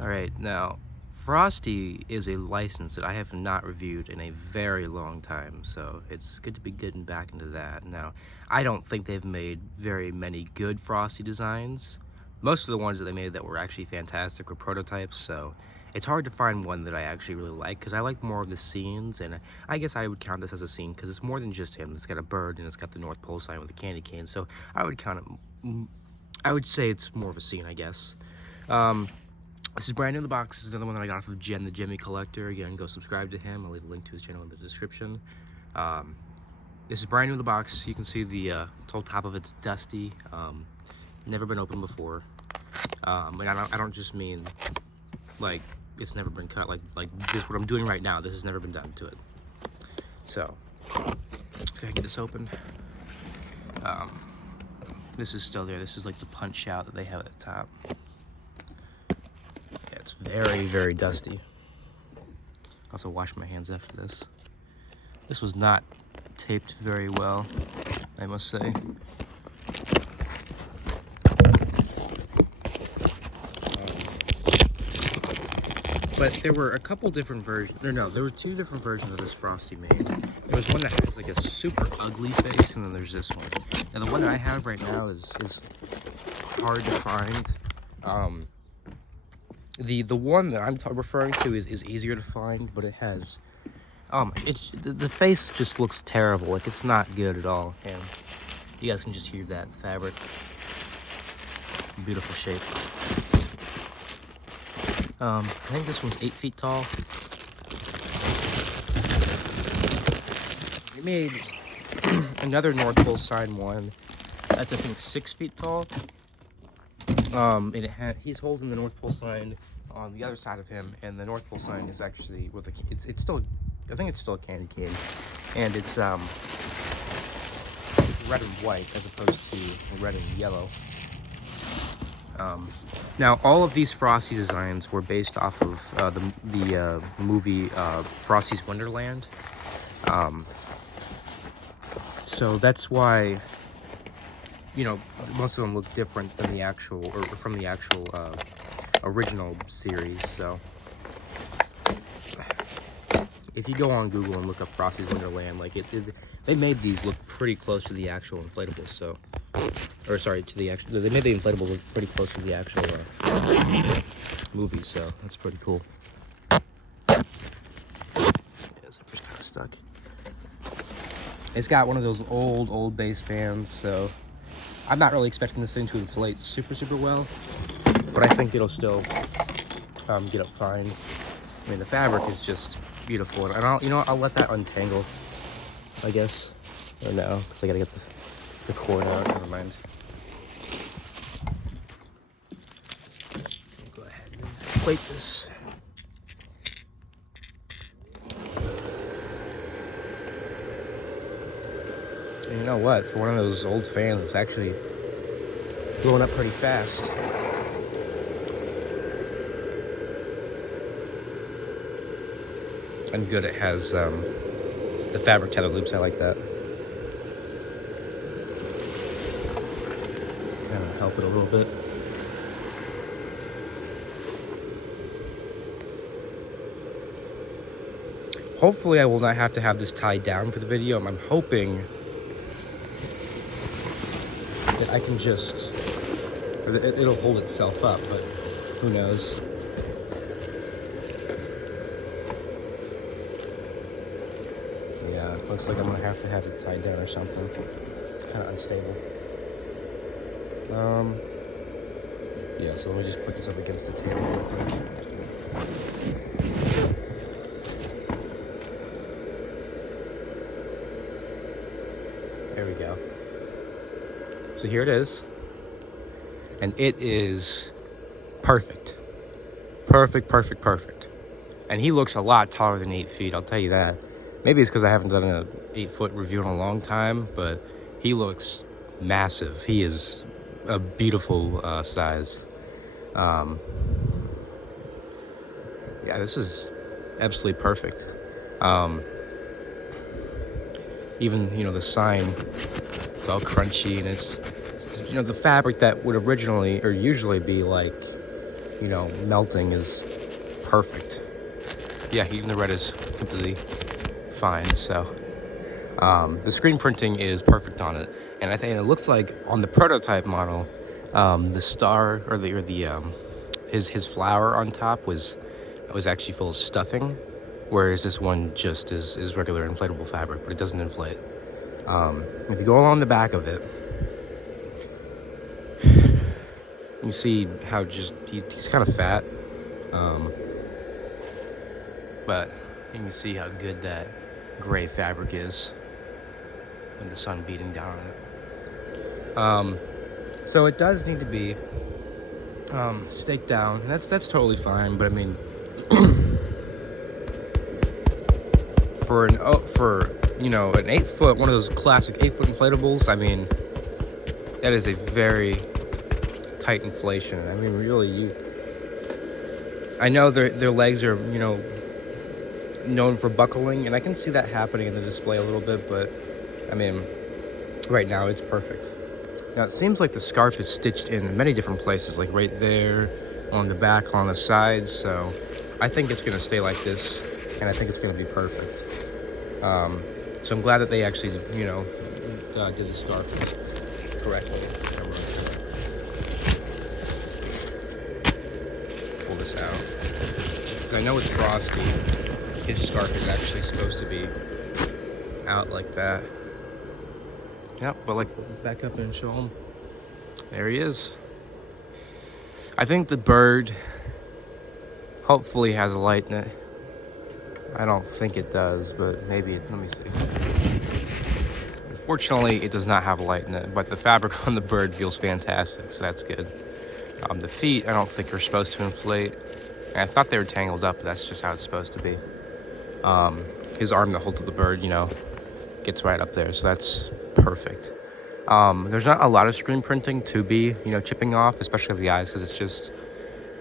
Alright, now, Frosty is a license that I have not reviewed in a very long time, so it's good to be getting back into that. Now, I don't think they've made very many good Frosty designs. Most of the ones that they made that were actually fantastic were prototypes, so it's hard to find one that I actually really like, because I like more of the scenes, and I guess I would count this as a scene, because it's more than just him. It's got a bird, and it's got the North Pole sign with a candy cane, so I would count it, I would say it's more of a scene, I guess. This is brand new in the box. This is another one that I got off of Jen, the Gemmy collector. Again, go subscribe to him. I'll leave a link to his channel in the description. This is brand new in the box. You can see the whole top of it's dusty. Never been opened before. And I don't just mean like it's never been cut. Like this, what I'm doing right now. This has never been done to it. So, just gotta get this open. This is still there. This is like the punch out that they have at the top. It's very, very dusty. I'll have to wash my hands after this. This was not taped very well, I must say. But there were a couple different versions. There were two different versions of this Frosty made. There was one that has like a super ugly face, and then there's this one. And the one that I have right now is hard to find. The one that I'm referring to is easier to find, but it has, the face just looks terrible. Like, it's not good at all. And you guys can just hear that fabric. Beautiful shape. I think this one's 8 feet tall. They made another North Pole sign one that's, I think, 6 feet tall. And he's holding the North Pole sign on the other side of him, and the North Pole sign is actually with it's still, I think it's still a candy cane, and it's red and white as opposed to red and yellow. Now all of these Frosty designs were based off of the movie Frosty's Wonderland. So that's why, you know, most of them look different than the actual, or from the actual original series. So if you go on Google and look up Frosty's Wonderland, like they made these look pretty close to the actual inflatables. So, or sorry, to the actual, they made the inflatable look pretty close to the actual movie. So that's pretty cool. Yeah, zipper's kind of stuck. It's got one of those old base fans, so I'm not really expecting this thing to inflate super well, but I think it'll still get up fine. I mean, the fabric is just beautiful, and I'll let that untangle, I guess, or no, because I gotta get the cord out. Never mind. I'll go ahead and plate this. And you know what? For one of those old fans, it's actually blowing up pretty fast. And good, it has the fabric tether loops. I like that. Kind of help it a little bit. Hopefully I will not have to have this tied down for the video. I'm hoping that I can just, or it'll hold itself up, but who knows. Yeah, it looks like I'm gonna have to have it tied down or something. Kind of unstable. Yeah, so let me just put this up against the table real quick. There we go. So here it is. And it is perfect. Perfect. And he looks a lot taller than 8 feet, I'll tell you that. Maybe it's because I haven't done an 8-foot review in a long time, but he looks massive. He is a beautiful size. Yeah, this is absolutely perfect. Even, you know, the sign is all crunchy, and it's, you know, the fabric that would originally or usually be like you know, melting is perfect. Yeah, even the red is completely fine. So the screen printing is perfect on it, and I think it looks like on the prototype model, the star or the his flower on top was actually full of stuffing, whereas this one just is regular inflatable fabric, but it doesn't inflate. If you go along the back of it, you see how just he's kind of fat, but you can see how good that gray fabric is and the sun beating down on it. So it does need to be staked down. That's totally fine, but I mean, for you know, an 8-foot, one of those classic 8-foot inflatables, I mean, that is a very tight inflation. I mean, really, I know their legs are, you know, known for buckling, and I can see that happening in the display a little bit, but I mean, right now it's perfect. Now it seems like the scarf is stitched in many different places, like right there, on the back, on the sides, so I think it's gonna stay like this, and I think it's gonna be perfect. So I'm glad that they actually, you know, did the scarf correctly. Pull this out. I know with Frosty, his scarf is actually supposed to be out like that. Yep, but like, back up and show him. There he is. I think the bird hopefully has a light in it. I don't think it does, but maybe it, let me see. Unfortunately, it does not have a light in it, but the fabric on the bird feels fantastic, so that's good. The feet, I don't think are supposed to inflate. And I thought they were tangled up, but that's just how it's supposed to be. His arm that holds the bird, you know, gets right up there, so that's perfect. There's not a lot of screen printing to be, you know, chipping off, especially the eyes, because it's just,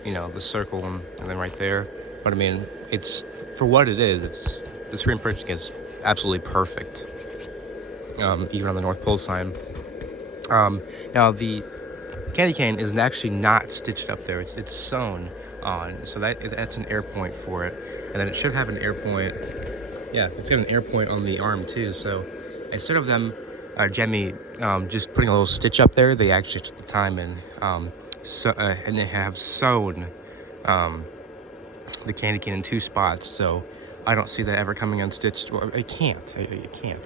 you know, the circle and then right there. But I mean, it's, for what it is, it's, the screen printing is absolutely perfect. Even on the North Pole sign. Now the candy cane is actually not stitched up there, it's sewn on, so that's an air point for it. And then it should have an air point, yeah, it's got an air point on the arm too, so instead of them, Gemmy, just putting a little stitch up there, they actually took the time and they have sewn the candy cane in 2 spots, so I don't see that ever coming unstitched. Well, it can't. It can't.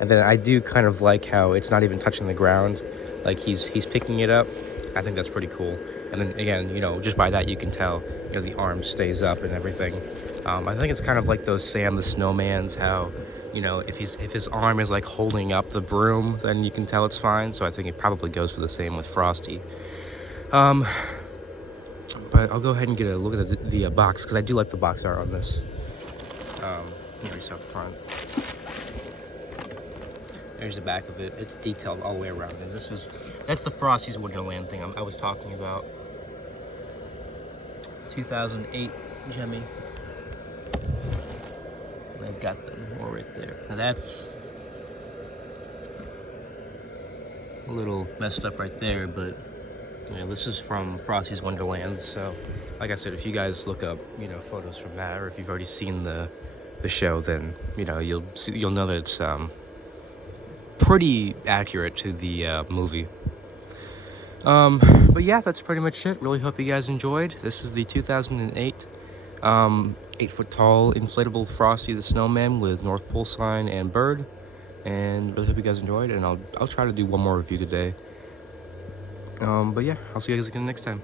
And then I do kind of like how it's not even touching the ground, like he's picking it up. I think that's pretty cool. And then again, you know, just by that you can tell, you know, the arm stays up and everything. I think it's kind of like those Sam the Snowmans, how, you know, if his arm is like holding up the broom, then you can tell it's fine. So I think it probably goes for the same with Frosty. But I'll go ahead and get a look at the box, because I do like the box art on this. Here's up front. There's the back of it. It's detailed all the way around, and that's the Frosty's Wonderland thing I was talking about. 2008 Gemmy. And I've got them more right there. Now that's a little messed up right there, but you know, this is from Frosty's Wonderland. So, like I said, if you guys look up, you know, photos from that, or if you've already seen the show, then you know you'll know that it's pretty accurate to the movie. But yeah, that's pretty much it. Really hope you guys enjoyed. This is the 2008 8-foot tall inflatable Frosty the Snowman with North Pole sign and bird. And really hope you guys enjoyed, and I'll try to do one more review today. But yeah, I'll see you guys again next time.